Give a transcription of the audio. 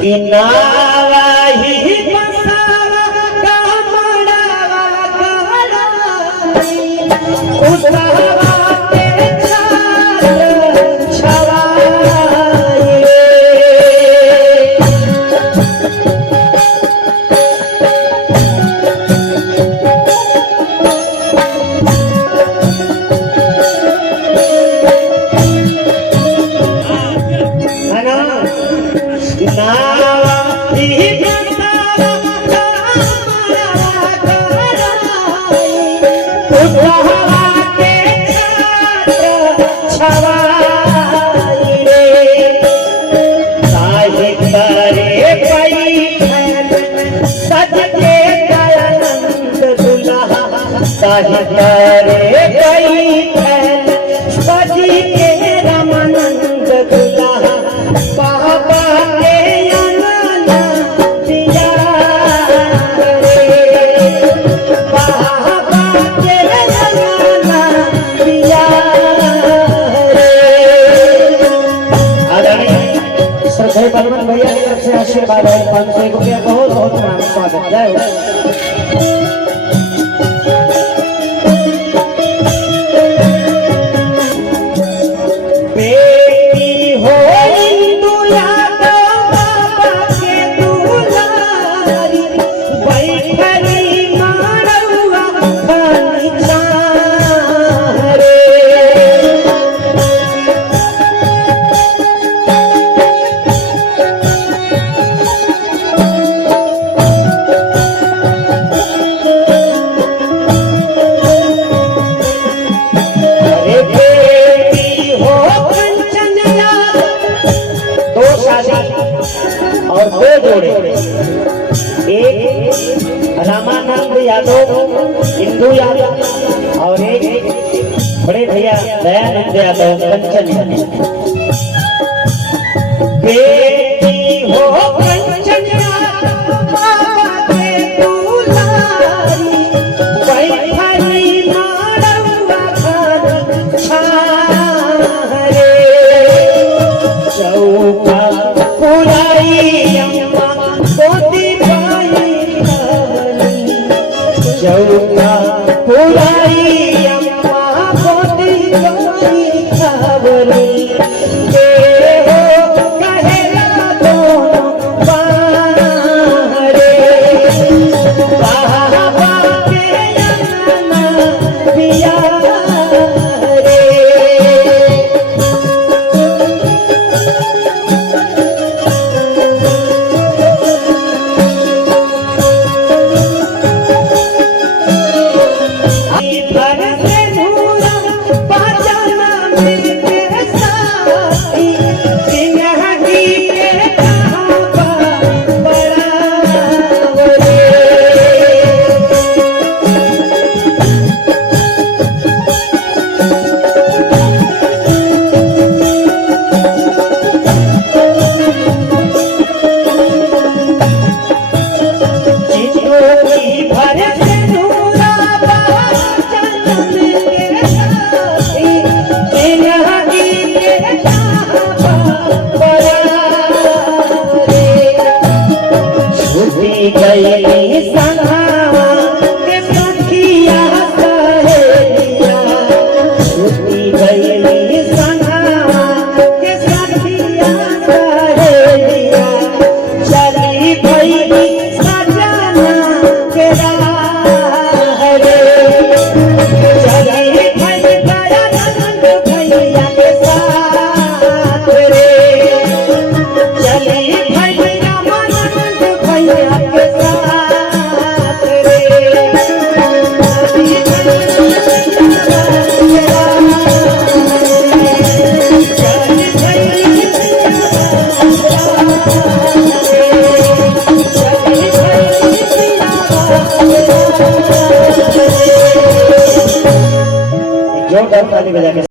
कि नावाही बसावा कमड़ावा कराई उसावा के चार छवाई तारे गई सजी के रामानंद दुल्हा बाबा के अंगना दिया रे बाबा के अंगना दिया रे। आदरणीय श्रद्धेय बलवंत भैया की तरफ से आशीर्वाद है 500 रुपया बहुत बहुत प्रणाम स्वागत जय हो। और दो जोड़े एक रामानंद यादव हिंदू यादव और एक बड़े भैया दयानंद यादव कंचन बेटी हो कंचन बाबा के दुलारी बैठली मारवा खान छारे चौका पुराई चौका पुराई अम्मा बोती बोती खबरी के हो कहेला दोनों बारे बाबा के अंगना दिया रे। गई संघावा के सखिया सहेलिया छूटी गई संघावा के सखिया